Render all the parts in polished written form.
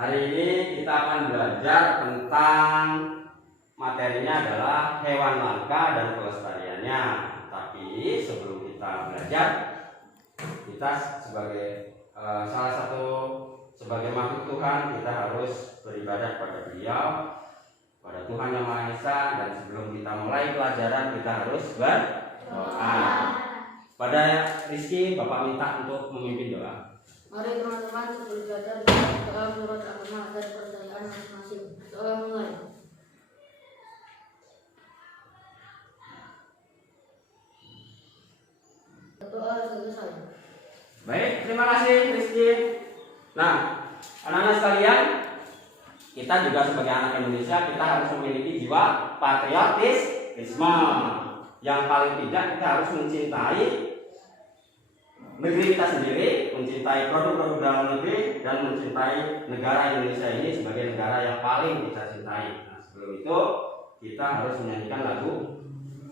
Hari ini kita akan belajar tentang materinya adalah hewan langka dan pelestariannya. Tapi sebelum kita belajar, kita sebagai salah satu sebagai makhluk Tuhan, kita harus beribadah kepada Beliau, pada Tuhan Yang Maha Esa. Dan sebelum kita mulai pelajaran, kita harus berdoa. Pada Rizky, Bapak minta untuk memimpin doa. Mari teman-teman sebelum belajar doa menurut agama dan percayaan masing-masing. Doa mulai. Doa selesai. Baik, terima kasih Rizky. Nah, anak-anak sekalian, kita juga sebagai anak Indonesia, kita harus memiliki jiwa patriotisme. Yang paling tidak, kita harus mencintai negeri kita sendiri, mencintai produk-produk dalam negeri, dan mencintai negara Indonesia ini sebagai negara yang paling kita cintai. Nah, sebelum itu kita harus menyanyikan lagu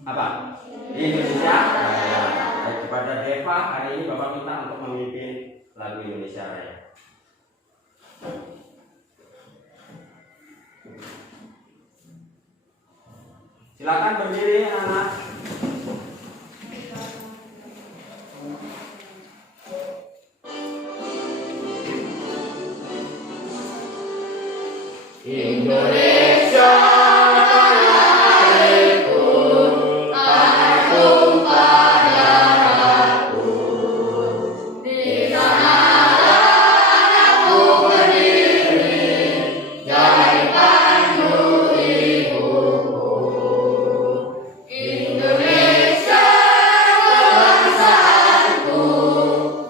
apa? Indonesia Raya. Kepada Deva, hari ini Bapak minta untuk memimpin lagu Indonesia Raya. Silakan berdiri anak-anak. Indonesia tanahku, tanah tumpah darahku. Di sanalah aku berdiri, jadi pandu ibuku. Indonesia kebangsaanku,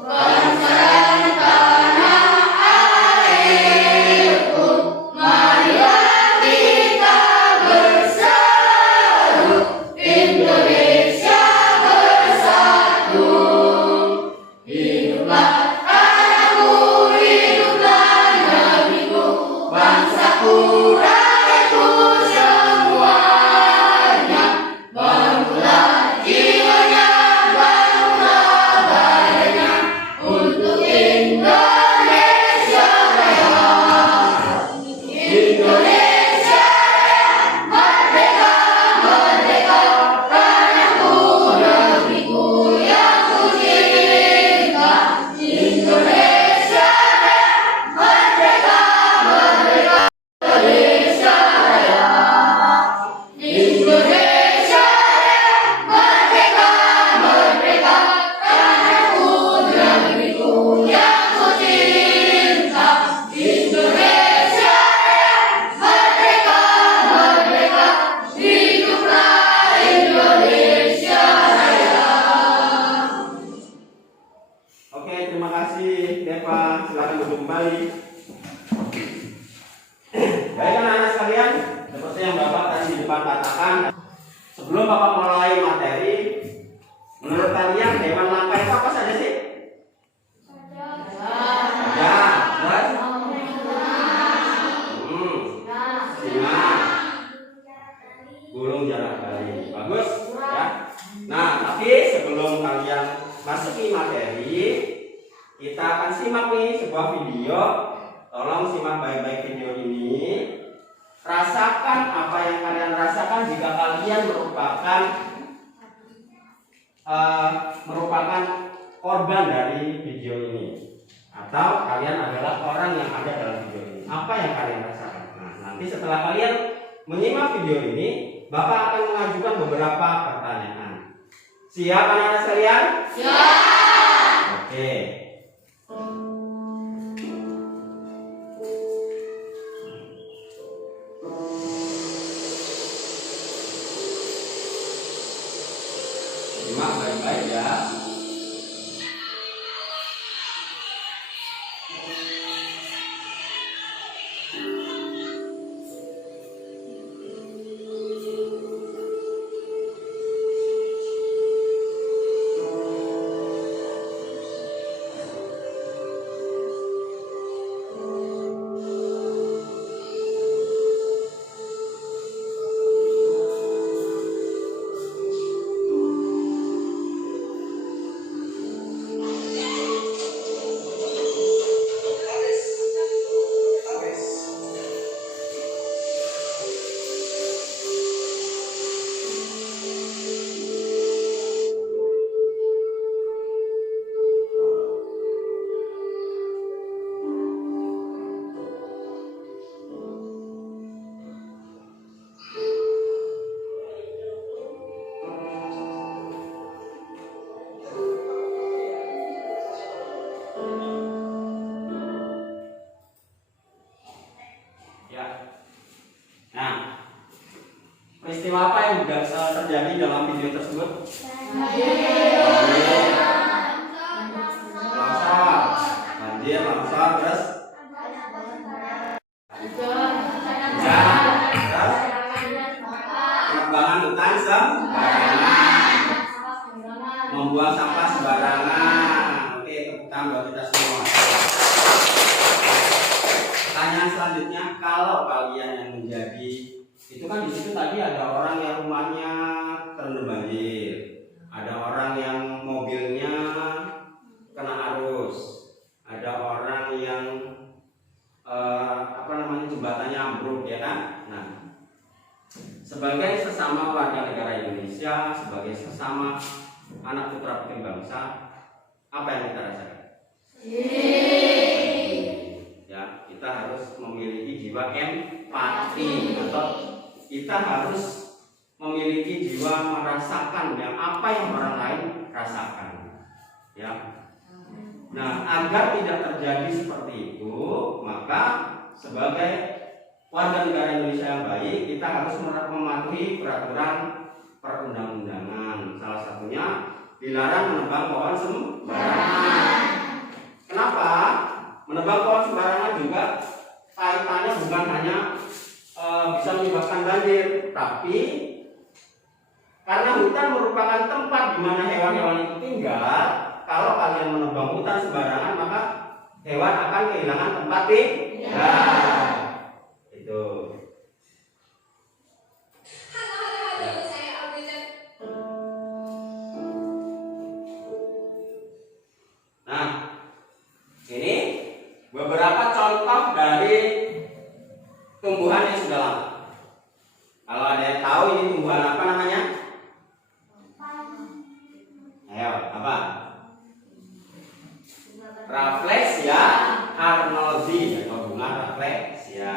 bangsa dan tanah airku. Marilah kita bersatu, Indonesia bersatu. Hiduplah tanahku, hiduplah negeriku, bangsaku, rakyatku semuanya. Bangunlah jiwanya, bangunlah badannya, untuk Indonesia Raya. Indonesia merdeka, merdeka, tanahku, negeriku yang ku cinta. Indonesia merdeka, merdeka, Indonesia Raya. Indonesia merdeka, merdeka, tanahku, negeriku yang ku cinta. Indonesia merdeka, merdeka, hiduplah Indonesia Raya. Oke, terima kasih Deva. Silakan duduk kembali. Baik anak-anak sekalian, seperti yang Bapak tadi di depan katakan, sebelum Bapak mulai materi, menurut kalian hewan langka itu apa saja sih? Ya, dan singa, burung jalak-bali. Bagus, ya. Nah, tapi sebelum kalian masuki materi, kita akan simak nih sebuah video. Tolong simak baik-baik video ini. Rasakan apa yang kalian rasakan jika kalian merupakan korban dari video ini, atau kalian adalah orang yang ada dalam video ini. Apa yang kalian rasakan? Nah, nanti setelah kalian menyimak video ini, Bapak akan mengajukan beberapa pertanyaan. Siap anak-anak sekalian? Siap. Oke. Simak baik-baik ya. Peristiwa apa yang terjadi dalam video tersebut? Longsor, banjir, longsor, terus hujan, terus penebangan hutan sembarangan, membuang sampah sembarangan. Oke, tepuk tangan buat kita semua. Pertanyaan selanjutnya, kalau kalian yang menjadi itu kan di situ tadi ada orang yang rumahnya terendam banjir, ada orang yang mobilnya kena arus, ada orang yang jembatannya ambruk, ya kan? Nah, sebagai sesama warga negara Indonesia, sebagai sesama anak putra putri bangsa, apa yang kita rasakan? Ya, kita harus memiliki jiwa empati, atau kita harus memiliki jiwa merasakan yang apa yang orang lain rasakan. Ya. Nah, agar tidak terjadi seperti itu, maka sebagai warga negara Indonesia yang baik, kita harus mematuhi peraturan perundang-undangan. Salah satunya dilarang menebang pohon sembarangan. Kenapa? Menebang pohon sembarangan juga kaitannya bukan hanya bisa menyebabkan banjir, tapi karena hutan merupakan tempat di mana hewan-hewan itu tinggal. Kalau kalian menebang hutan sembarangan, maka hewan akan kehilangan tempat tinggal. Itu. Nah, ini beberapa contoh dari tumbuhan yang sudah lama. Kalau ada yang tahu ini tumbuhan apa namanya? Ayo, apa? Rafflesia arnoldii atau bunga rafflesia.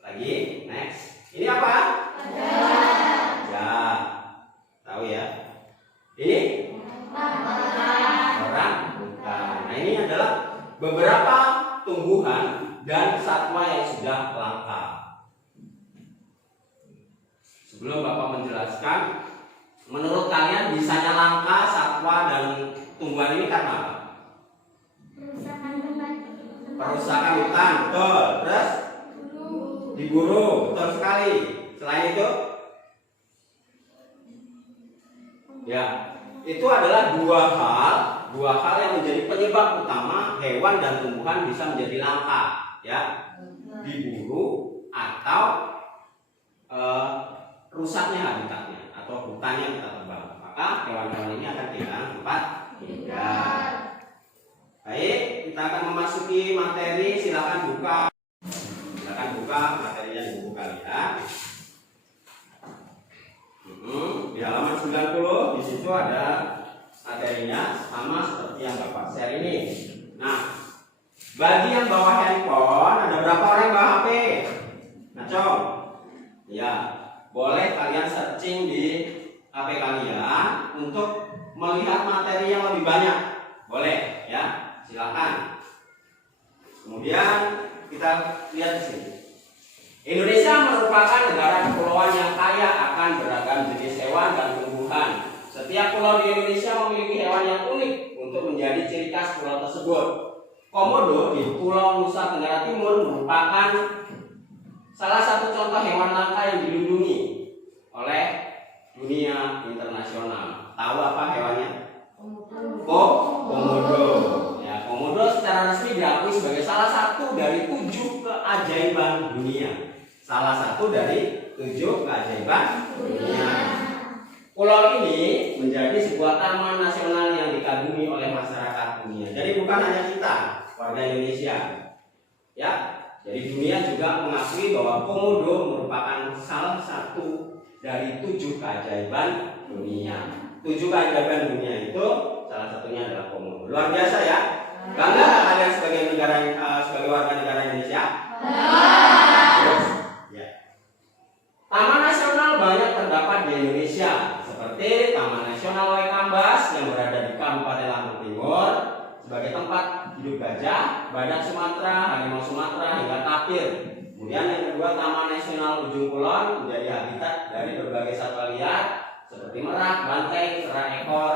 Lagi, next. Ini apa? Ya, tahu ya. Ini orang hutan. Nah, ini adalah beberapa tumbuhan dan satwa yang sudah langka. Sebelum Bapak menjelaskan, menurut kalian bisanya langka satwa dan tumbuhan ini karena apa? Perusakan hutan, betul. Terus diburu, betul sekali. Selain itu, ya, itu adalah dua hal yang menjadi penyebab utama hewan dan tumbuhan bisa menjadi langka, ya, diburu atau rusaknya habitatnya atau hutannya kita tebang. Maka hewan-hewan ini akan kehilangan tempat tinggal. Baik, kita akan memasuki materi. Silakan buka materinya di buku kalian. Di halaman 90 di situ ada materinya sama seperti yang Bapak share ini. Nah, bagi yang bawa handphone, ada berapa orang yang bawa HP? Nah, ya, boleh kalian searching di HP kalian untuk melihat materi yang lebih banyak. Boleh, ya. Silakan. Kemudian kita lihat di sini. Indonesia merupakan negara kepulauan yang kaya akan beragam jenis hewan dan tumbuhan. Setiap pulau di Indonesia memiliki hewan yang unik untuk menjadi ciri khas pulau tersebut. Komodo di Pulau Nusa Tenggara Timur merupakan salah satu contoh hewan langka yang dilindungi oleh dunia internasional. Tahu apa hewannya? Komodo. Ya, komodo secara resmi diakui sebagai salah satu dari 7 keajaiban dunia. Salah satu dari 7 keajaiban dunia. Pulau ini menjadi sebuah taman nasional yang dikagumi oleh masyarakat dunia. Jadi bukan hanya kita, warga Indonesia. Ya, jadi dunia juga mengakui bahwa komodo merupakan salah satu dari 7 keajaiban dunia. 7 keajaiban dunia itu salah satunya adalah komodo. Luar biasa ya. Bangga nggak kalian sebagai warga negara Indonesia? Terus, ya. Taman nasional banyak terdapat di Indonesia, seperti Taman Nasional Waikambas yang berada di Kabupaten Lampung Timur sebagai sebagai tempat hidup gajah, badak Sumatera, harimau Sumatera, hingga tapir. Kemudian yang kedua, Taman Nasional Ujung Kulon menjadi habitat dari berbagai satwa liar seperti merak, banteng, kera ekor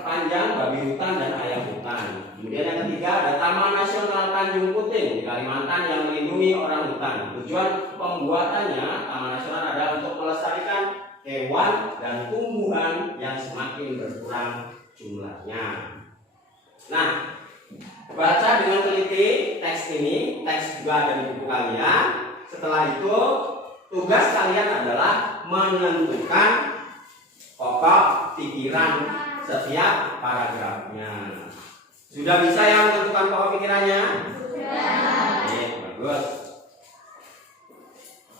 panjang, babi hutan, dan ayam hutan. Kemudian yang ketiga ada Taman Nasional Tanjung Puting di Kalimantan yang melindungi orang hutan. Tujuan pembuatannya Taman Nasional adalah untuk melestarikan hewan dan tumbuhan yang semakin berkurang jumlahnya. Nah, baca dengan teliti teks ini, teks juga ada di buku kalian. Setelah itu, tugas kalian adalah menentukan pokok pikiran setiap paragrafnya. Sudah bisa ya menentukan pokok pikirannya? Sudah. Oke, bagus.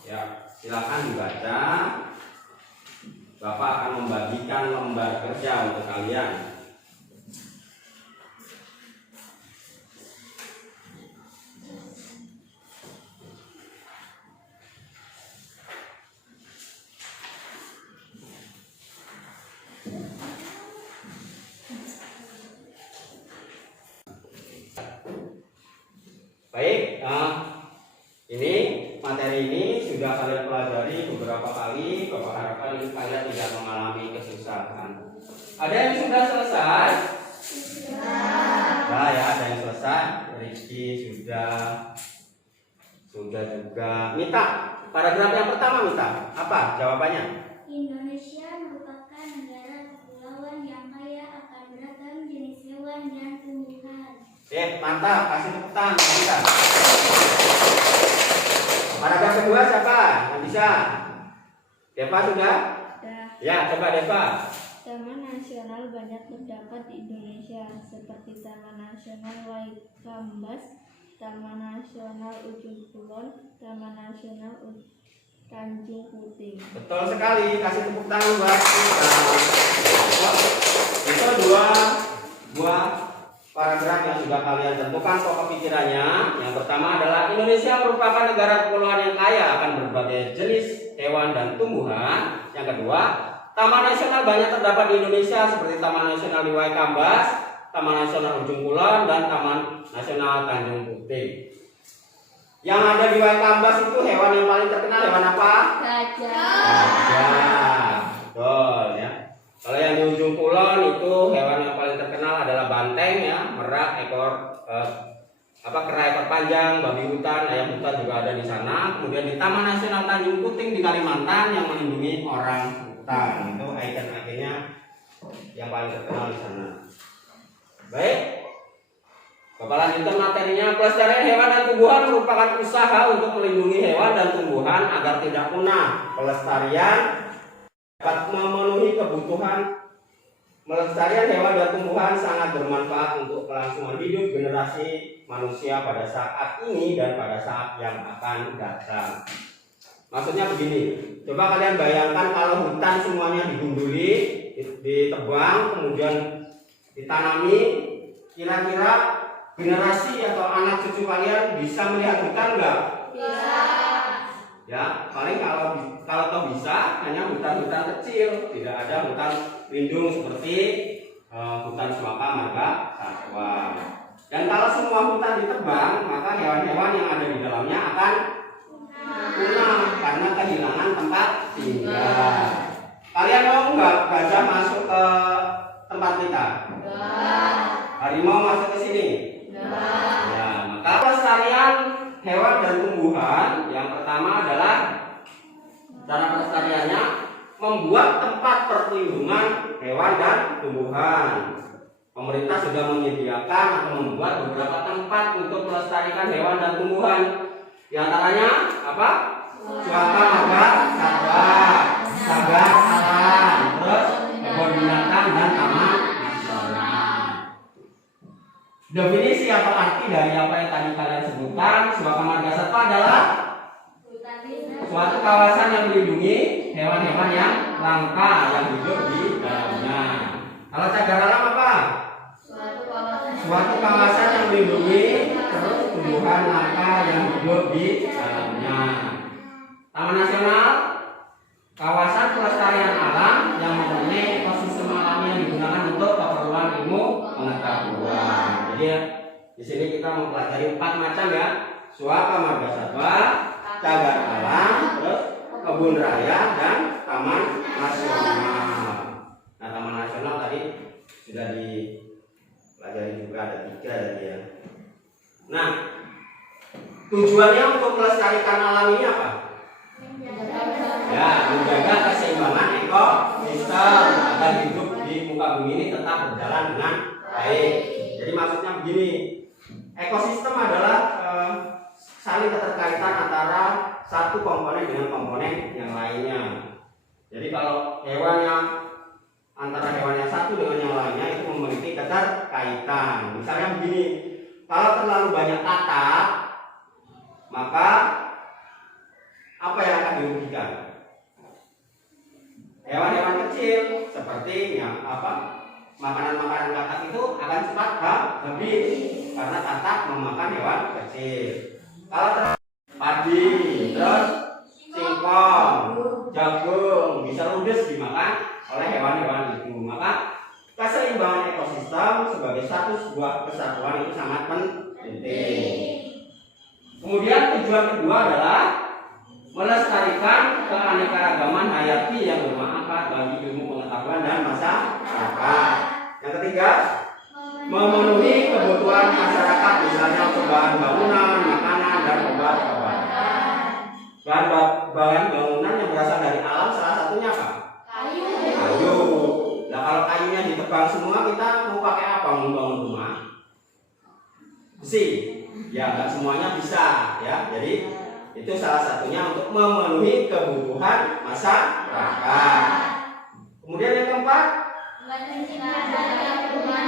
Ya, silakan dibaca. Bapak akan membagikan lembar kerja untuk kalian. Baik, ini materi ini sudah kalian pelajari beberapa kali. Bapak harapkan ini kalian tidak mengalami kesusahan. Ada yang sudah selesai? Sudah ya, ada yang selesai. Rizky sudah juga. Mita, paragraf yang pertama Mita, apa jawabannya? Indonesia merupakan negara kepulauan yang kaya akan beragam jenis hewan dan tumbuhan. Mantap, kasih tepuk tangan kita. Paragraf kedua siapa? Yang bisa? Deva sudah? Ya, coba Deva. Taman nasional banyak terdapat di Indonesia, seperti Taman Nasional Waikambas, Taman Nasional Ujung Kulon, Taman Nasional Tanjung Puting. Betul sekali, kasih tepuk tangan buat kita. Itu dua buah paragraf yang sudah kalian tentukan pokok pikirannya. Yang pertama adalah Indonesia merupakan negara kepulauan yang kaya akan berbagai jenis hewan dan tumbuhan. Yang kedua, Taman nasional banyak terdapat di Indonesia seperti Taman Nasional di Waikambas, Taman Nasional Ujung Kulon, dan Taman Nasional Tanjung Puting. Yang ada di Waikambas itu hewan yang paling terkenal hewan apa? Gajah. Betul ya. Kalau yang di Ujung Kulon itu hewan yang paling terkenal adalah banteng ya, merak, kera ekor panjang, babi hutan, ayam hutan juga ada di sana. Kemudian di Taman Nasional Tanjung Puting di Kalimantan yang melindungi orang hutan. Itu ikan-ikannya yang paling terkenal di sana. Baik. Bapak lanjutkan materinya. Pelestarian hewan dan tumbuhan merupakan usaha untuk melindungi hewan dan tumbuhan agar tidak punah. Pelestarian dapat memenuhi kebutuhan. Melestarian hewan dan tumbuhan sangat bermanfaat untuk kelangsungan hidup generasi manusia pada saat ini dan pada saat yang akan datang. Maksudnya begini, coba kalian bayangkan kalau hutan semuanya digunduli, ditebang, kemudian ditanami, kira-kira generasi atau anak cucu kalian bisa melihat hutan enggak? Bisa. Ya, paling kalau bisa hanya hutan-hutan kecil, tidak ada hutan lindung seperti hutan Suaka Marga Satwa. Dan kalau semua hutan ditebang, maka hewan-hewan yang ada di dalamnya akan punah karena kehilangan tempat tinggal. Kalian mau nggak gajah masuk ke tempat kita? Harimau masuk ke sini? Ya, maka pelestarian hewan dan tumbuhan yang pertama adalah cara pelestariannya membuat tempat perlindungan hewan dan tumbuhan. Pemerintah sudah menyediakan atau membuat beberapa tempat untuk melestarikan hewan dan tumbuhan. Di antaranya apa? Suaka Marga Satwa, Sagar Alam, terus kebun binatang dan taman nasional. Definisi atau arti dari apa yang tadi kalian sebutkan, Suaka Marga Satwa adalah suatu kawasan yang melindungi hewan-hewan yang langka yang hidup di dalamnya. Kalau Cagar Alam apa? Suatu kawasan yang melindungi terus tumbuhan langka yang hidup di dalamnya. Taman Nasional, kawasan pelestarian alam yang mempunyai ekosistem alami yang digunakan untuk keperluan ilmu pengetahuan. Jadi di sini kita mempelajari 4 macam ya. Suaka Marga Satwa, Cagar Alam, terus kebun raya dan taman nasional. Nah, taman nasional tadi sudah dipelajari juga, ada 3 tadi ya. Nah, tujuannya untuk melestarikan alam ini apa? Ya, menjaga keseimbangan ekosistem agar hidup di muka bumi ini tetap berjalan dengan baik. Jadi maksudnya begini, ekosistem adalah saling keterkaitan antara satu komponen dengan komponen yang lainnya. Jadi kalau antara hewan yang satu dengan yang lainnya itu memiliki keterkaitan. Misalnya begini, kalau terlalu banyak katak, maka apa yang akan dirugikan? Hewan-hewan kecil seperti makanan-makanan katak itu akan cepat habis karena katak memakan hewan kecil. Kalau padi, terus singkong, jagung bisa ludes dimakan oleh hewan-hewan itu. Maka keseimbangan ekosistem sebagai sebuah kesatuan itu sangat penting. Kemudian tujuan kedua adalah melestarikan keanekaragaman hayati yang bermanfaat bagi ilmu pengetahuan dan masyarakat. Yang ketiga, memenuhi kebutuhan masyarakat, misalnya untuk bahan bangunan, makanan, dan obat-obatan. Bahan bangunan yang berasal dari alam salah satunya apa? Kayu. Nah, kalau kayunya ditebang semua, kita mau pakai apa membangun rumah? Besi. Ya, nggak semuanya bisa ya. Jadi itu salah satunya untuk memenuhi kebutuhan masyarakat. Kemudian yang keempat,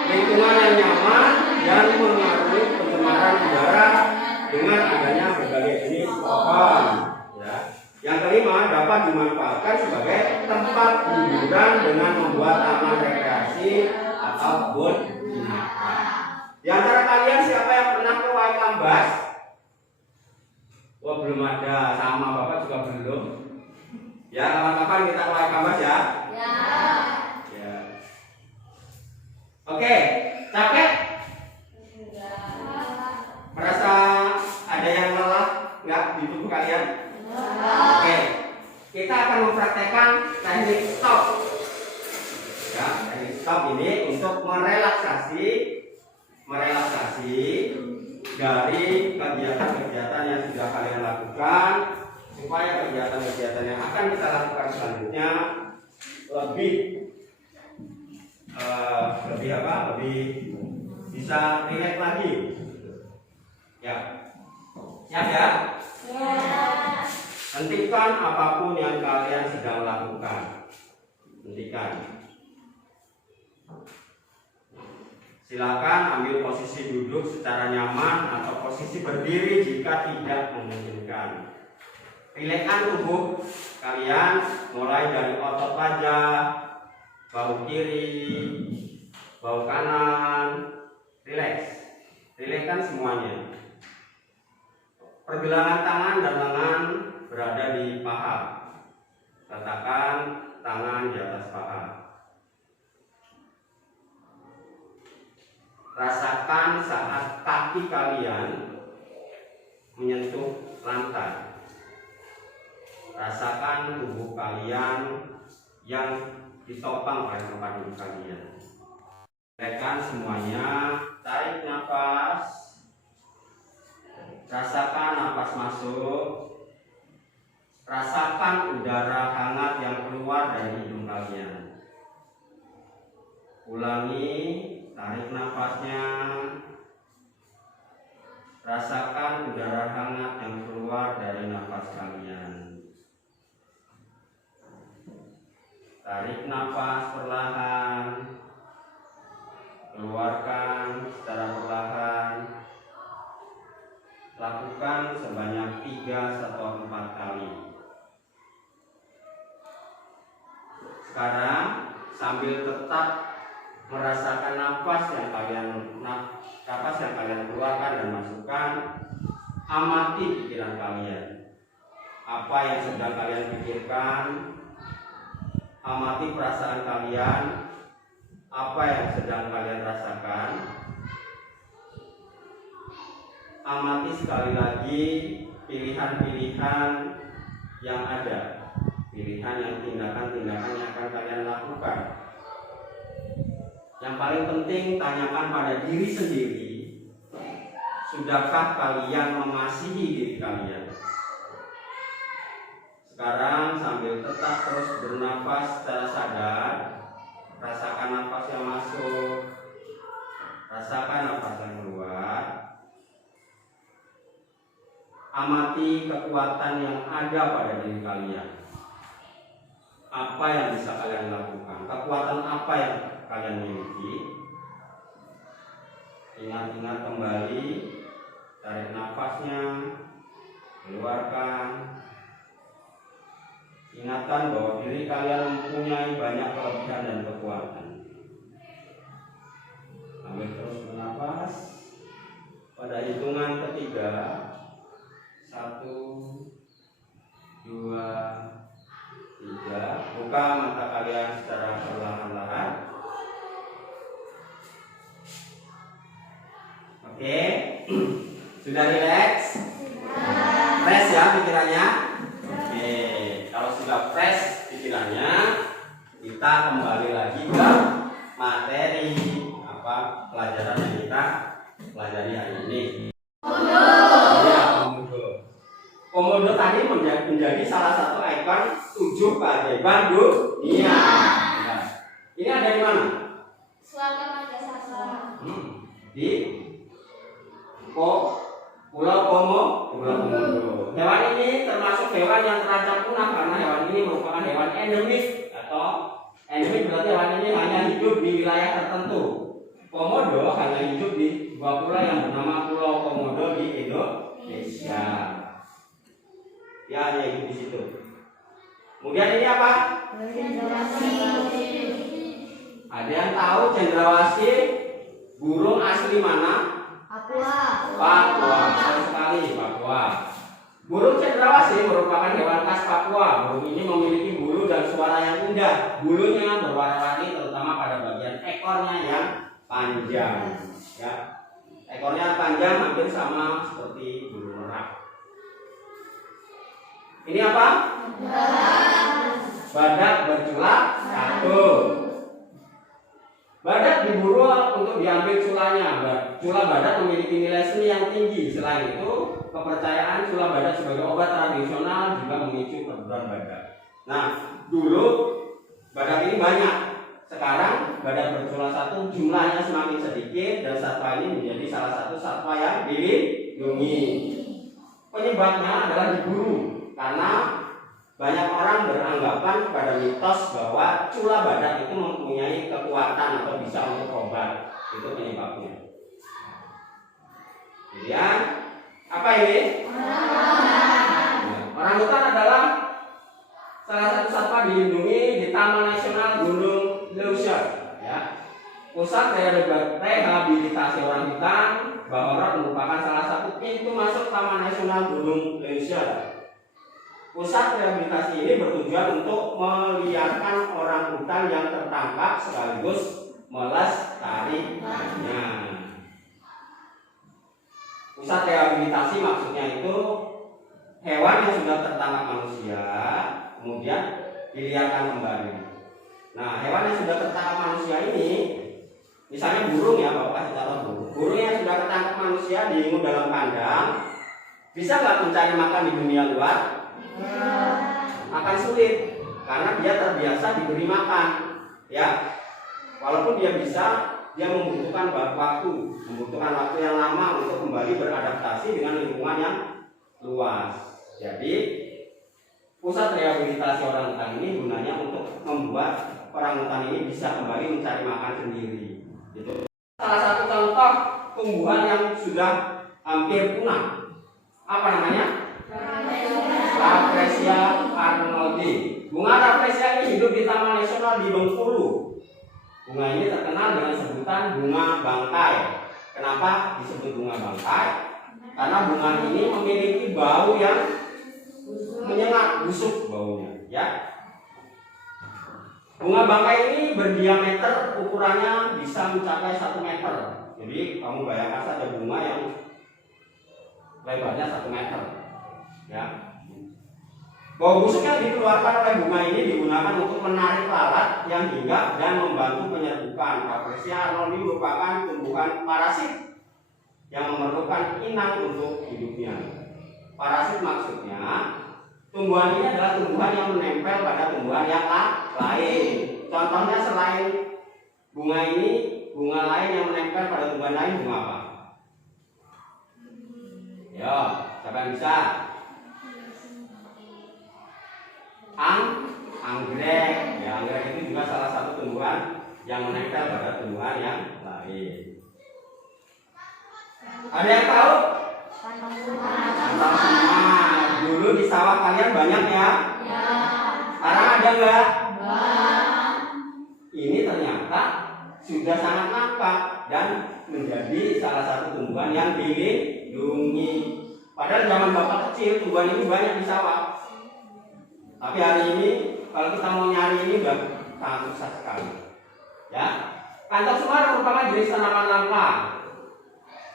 lingkungan yang nyaman dan mengaruhi pencemaran udara dengan adanya berbagai jenis pohon. Ya. Yang kelima, dapat dimanfaatkan sebagai tempat hiburan dengan membuat taman rekreasi atau kebun binatang. Di antara kalian siapa yang pernah ke Waikambas? Wah, belum ada, sama Bapak juga belum. Ya, kapan-kapan kita ke Waikambas ya? Ya. Oke, capek? Merasa ada yang lelah nggak di tubuh kalian? Oke, kita akan mempraktekkan teknik stop. Ya, teknik stop ini untuk merelaksasi dari kegiatan-kegiatan yang sudah kalian lakukan, supaya kegiatan-kegiatan yang akan kita lakukan selanjutnya lebih bisa relate lagi. Ya, siap ya? Hentikan apapun yang kalian sedang lakukan. Hentikan. Silakan ambil posisi duduk secara nyaman atau posisi berdiri jika tidak memungkinkan. Rilekskan tubuh kalian mulai dari otot wajah, bahu kiri, bahu kanan, rileks. Rilekskan semuanya. Pergelangan tangan dan lengan berada di paha. Letakkan tangan di atas paha. Rasakan saat kaki kalian menyentuh lantai. Rasakan tubuh kalian yang ditopang oleh tempat duduk kalian. Tekan semuanya, tarik nafas. Rasakan nafas masuk. Rasakan udara hangat yang keluar dari hidung kalian. Ulangi. Tarik nafasnya. Rasakan udara hangat yang keluar dari nafas kalian. Tarik nafas perlahan. Keluarkan secara perlahan. Lakukan sebanyak 3 atau 4 kali. Sekarang sambil tetap merasakan nafas yang kalian keluarkan dan masukkan, amati pikiran kalian. Apa yang sedang kalian pikirkan, amati perasaan kalian, apa yang sedang kalian rasakan. amati sekali lagi pilihan-pilihan yang ada, pilihan yang tindakan-tindakan yang akan kalian lakukan. Yang paling penting, tanyakan pada diri sendiri, sudahkah kalian mengasihi diri kalian? Sekarang sambil tetap terus bernafas secara sadar, rasakan nafas yang masuk, rasakan nafas yang keluar. Amati kekuatan yang ada pada diri kalian. Apa yang bisa kalian lakukan? Kekuatan apa yang kalian miliki? Ingat-ingat kembali, tarik nafasnya, keluarkan. Ingatkan bahwa diri kalian mempunyai banyak kelebihan dan kekuatan. Ambil terus bernafas. Pada hitungan ketiga, 1, 2, 3. Buka mata kalian secara perlahan-lahan. Oke. Sudah rileks? Fresh ya pikirannya? Oke. Kalau sudah fresh pikirannya, kita kembali lagi ke materi pelajaran yang kita pelajari hari ini. Komodo tadi menjadi salah satu ikon 7 keajaiban dunia. Ya. Ini ada di mana? Suaka Makassar. Di Pulau Komodo. Hewan ini termasuk hewan yang terancam punah karena hewan ini merupakan hewan endemis, atau endemis berarti hewan ini hanya hidup di wilayah tertentu. Komodo hanya hidup di 2 pulau yang bernama Pulau Komodo di Indonesia. Dia hanya hidup di situ. Kemudian ini apa? Ada yang tahu cendrawasih burung asli mana? Papua. Betul sekali, Papua. Burung cendrawasih merupakan hewan khas Papua. Burung ini memiliki bulu dan suara yang indah. Bulunya berwarna-warni, terutama pada bagian ekornya yang panjang. Ya. Ekornya panjang hampir sama seperti bulu merak. Ini apa? Badak bercula 1. Badak diburu untuk diambil culanya. Cula badak memiliki nilai seni yang tinggi. Selain itu, kepercayaan cula badak sebagai obat tradisional juga memicu perburuan badak. Nah, dulu badak ini banyak. Sekarang badak bercula 1 jumlahnya semakin sedikit dan satwa ini menjadi salah satu satwa yang dilindungi. Penyebabnya adalah diburu. Karena banyak orang beranggapan pada mitos bahwa cula badak itu mempunyai kekuatan atau bisa untuk obat. Itu penyebabnya. Kemudian apa ini? Orangutan adalah salah satu satwa dilindungi di Taman Nasional Gunung Leuser. Ya. Pusat rehabilitasi orangutan Bahorot merupakan salah satu pintu masuk Taman Nasional Gunung Leuser. Pusat rehabilitasi ini bertujuan untuk meliarkan orangutan yang tertangkap sekaligus melestarikannya. Pusat rehabilitasi maksudnya itu hewan yang sudah tertangkap manusia kemudian diliarkan kembali. Nah, hewan yang sudah tertangkap manusia ini, misalnya burung ya, Bapak secara burung yang sudah tertangkap manusia diingu dalam kandang, bisa nggak mencari makan di dunia luar? Akan sulit karena dia terbiasa diberi makan, ya. Walaupun dia bisa, dia membutuhkan waktu yang lama untuk kembali beradaptasi dengan lingkungan yang luas. Jadi pusat rehabilitasi orangutan ini gunanya untuk membuat orangutan ini bisa kembali mencari makan sendiri. Itu salah satu contoh tumbuhan yang sudah hampir punah. Apa namanya? Rafflesia arnoldii. Bunga Rafflesia ini hidup di Taman Nasional di Bengkulu. Bunga ini terkenal dengan sebutan bunga bangkai. Kenapa disebut bunga bangkai? Karena bunga ini memiliki bau yang menyengat, busuk baunya, ya. Bunga bangkai ini berdiameter ukurannya bisa mencapai 1 meter. Jadi kamu bayangkan saja bunga yang lebarnya 1 meter. Ya. Bau busuk yang dikeluarkan oleh bunga ini digunakan untuk menarik lalat yang hinggap dan membantu penyerbukan. Rafflesia arnoldii merupakan tumbuhan parasit yang memerlukan inang untuk hidupnya. Parasit maksudnya tumbuhan ini adalah tumbuhan yang menempel pada tumbuhan yang lain. Contohnya selain bunga ini, bunga lain yang menempel pada tumbuhan lain bunga apa? Yo, siapa yang bisa? Anggrek. Ya, anggrek itu juga salah satu tumbuhan yang menempel pada tumbuhan yang lain. Ada yang tahu? Tahu semua. Dulu di sawah kalian banyak ya? Ya. Sekarang ada nggak? Ini ternyata sudah sangat nampak dan menjadi salah satu tumbuhan yang dilindungi. Padahal zaman bapak kecil tumbuhan ini banyak di sawah. Tapi hari ini kalau kita mau nyari ini udah sangat susah sekali. Ya, kantong semar merupakan jenis tanaman langka.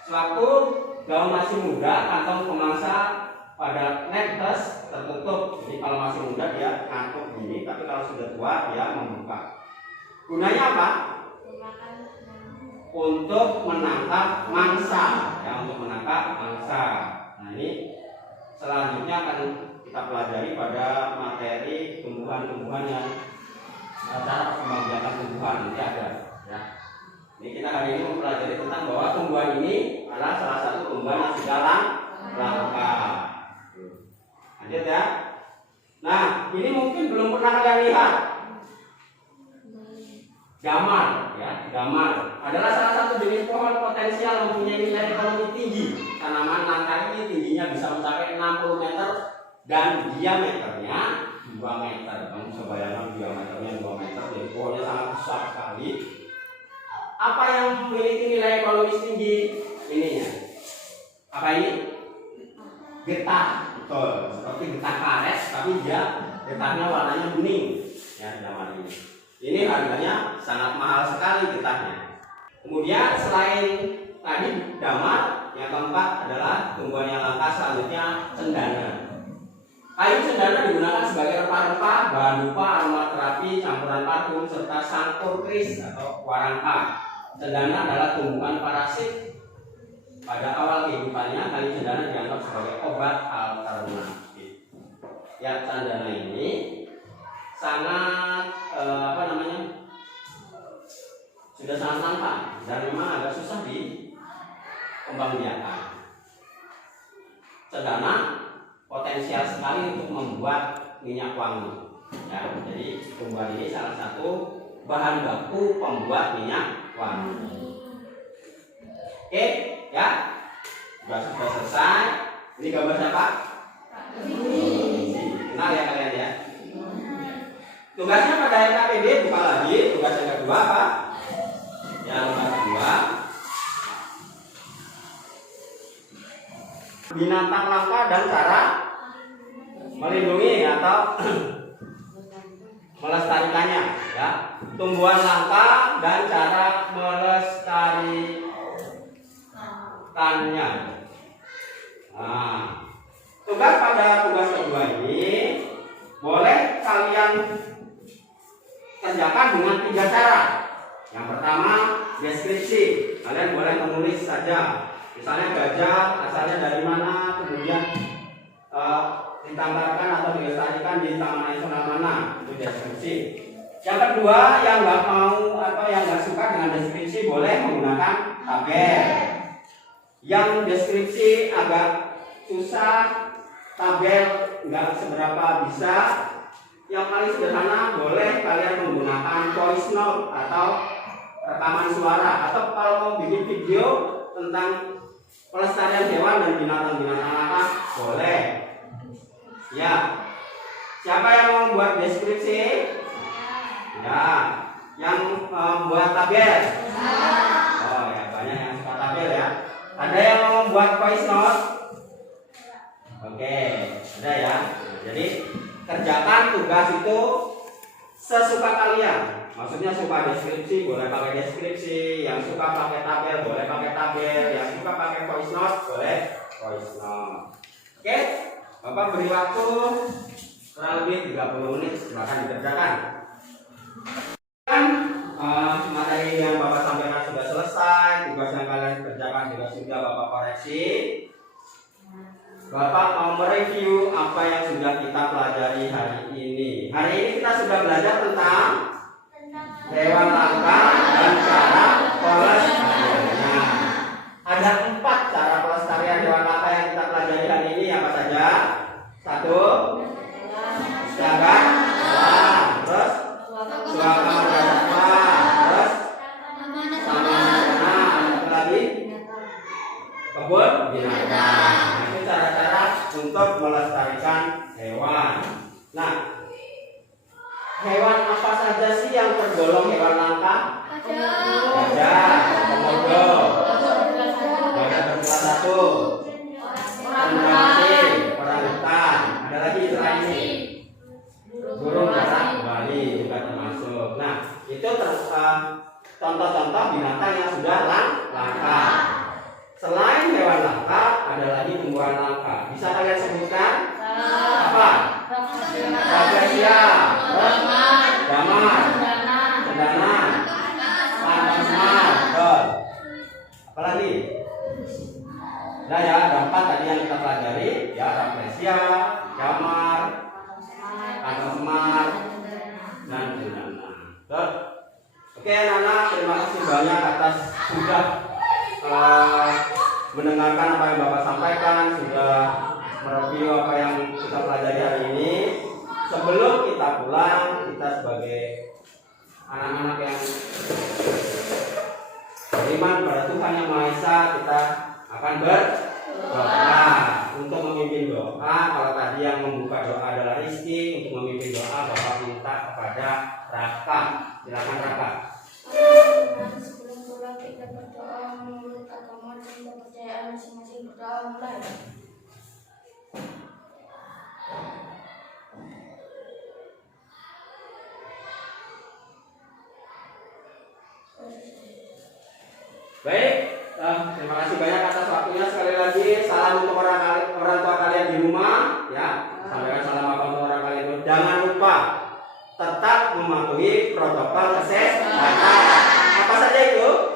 Sewaktu daun masih muda, kantong pemangsa pada netes tertutup. Jadi kalau masih muda dia ngantuk gini, tapi kalau sudah tua dia membuka. Gunanya apa? Untuk menangkap mangsa, ya, untuk menangkap mangsa. Nah ini selanjutnya akan kita pelajari pada materi tumbuhan-tumbuhan yang cara pembiakan tumbuhan nanti ada. Ya. Ini kita hari ini mempelajari tentang bahwa tumbuhan ini adalah salah satu tumbuhan yang sudah langka. Lanjut ya. Nah ini mungkin belum pernah kalian lihat. Gamal, ya, gamal adalah salah satu jenis pohon potensial mempunyai nilai ekonomi tinggi. Tanaman langka ini tingginya bisa mencapai 60 meter dan diameternya 2 meter. Kamu bisa bayangkan diameternya 2 meter, jadi pohonnya sangat besar sekali. Apa yang memiliki nilai ekonomis tinggi? Ininya. Apa ini? Getah, betul. Seperti getah karet, tapi dia getahnya warnanya bening. Ya, zaman ini. Ini harganya sangat mahal sekali getahnya. Kemudian selain tadi damar, yang keempat adalah tumbuhan yang langka, selanjutnya cendana. Kayu cendana digunakan sebagai rempah-rempah, bahan dupa, aromaterapi, campuran parfum, serta sangkur kris atau warangka. Cendana adalah tumbuhan parasit. Pada awal kehidupannya, kayu cendana dianggap sebagai obat alternatif. Ya, cendana ini sangat sudah sangat langka dan memang agak susah dikembangbiakan. Cendana potensial sekali untuk membuat minyak wangi. Ya, jadi tumbuhan ini salah satu bahan baku pembuat minyak wangi. Oke, ya, sudah selesai. Ini gambar siapa? Kenal ya kalian ya. Tugasnya pada LKPD buka lagi. Tugas yang kedua apa? Yang kedua, binatang langka dan cara melindungi atau melestarikannya. Ya, tumbuhan langka dan cara melestarikannya. Nah, tugas pada tugas kedua ini boleh kalian kerjakan dengan 3 cara. Yang pertama, deskripsi. Kalian boleh menulis saja. Misalnya gajah asalnya dari mana, kemudian ditangkarkan atau dilestarikan di taman nasional mana, itu deskripsi. Yang kedua, yang nggak mau atau yang nggak suka dengan deskripsi boleh menggunakan tabel. Yang deskripsi agak susah, tabel nggak seberapa bisa. Yang paling sederhana boleh kalian menggunakan voice note atau rekaman suara, atau kalau mau bikin video tentang pelestarian hewan dan binatang-binatang langka boleh. Ya, siapa yang mau membuat deskripsi? Ya, yang membuat tabel? Oh ya, banyak yang suka tabel ya. Ada yang mau membuat voice note? Oke, ada ya. Jadi kerjakan tugas itu sesuka kalian. Maksudnya suka deskripsi boleh pakai deskripsi, yang suka pakai tabel boleh pakai tabel, yang suka pakai voice note boleh voice note. Bapak beri waktu kurang lebih 30 menit, silakan dikerjakan. Materi yang Bapak sampaikan sudah selesai, tugas yang kalian kerjakan juga sudah Bapak koreksi. Bapak mau mereview apa yang sudah kita pelajari hari ini. Hari ini kita sudah belajar tentang hewan langka dan cara pelestariannya. Ada 4 cara pelestarian hewan langka yang kita pelajari hari ini. Apa saja? 1. Jaga alam. Terus suaka marga. Terus sama tanah. Apa lagi? Kebun binatang. Nah, itu cara-cara untuk melestarikan hewan. Nah, hewan apa saja sih yang tergolong hewan langka? Gajah, komodo, gajah berkelas 1, cendrawasih, orangutan. Ada lagi selain ini? Burung darah Bali juga termasuk. Nah, itu contoh-contoh binatang yang sudah langka. Selain hewan langka, ada lagi tumbuhan langka. Bisa kalian sebutkan? Apa? Rafflesia, damar, cendana, lantang semar, betul. Apa lagi? Nah ya, ada 4 tadi yang kita pelajari. Ya, Rafflesia, damar, lantang semar, dan cendana. Betul. Oke, anak-anak, terima kasih banyak atas sudah mendengarkan apa yang Bapak sampaikan, sudah mereview apa yang kita pelajari hari ini. Sebelum kita pulang, kita sebagai anak-anak yang beriman pada Tuhan Yang Maha Esa, kita akan berdoa. Untuk memimpin doa, kalau tadi yang membuka doa adalah Rizky, untuk memimpin doa Bapak minta kepada Raka. Silakan Raka. Sebelum pulang kita berdoa menurut agama dan kepercayaan masing-masing. Berdoa mulai. Baik, terima kasih banyak atas waktunya. Sekali lagi salam untuk orang tua kalian di rumah, ya. Sampaikan salam apa untuk orang kalian. Jangan lupa tetap mematuhi protokol kesehatan. Apa saja itu?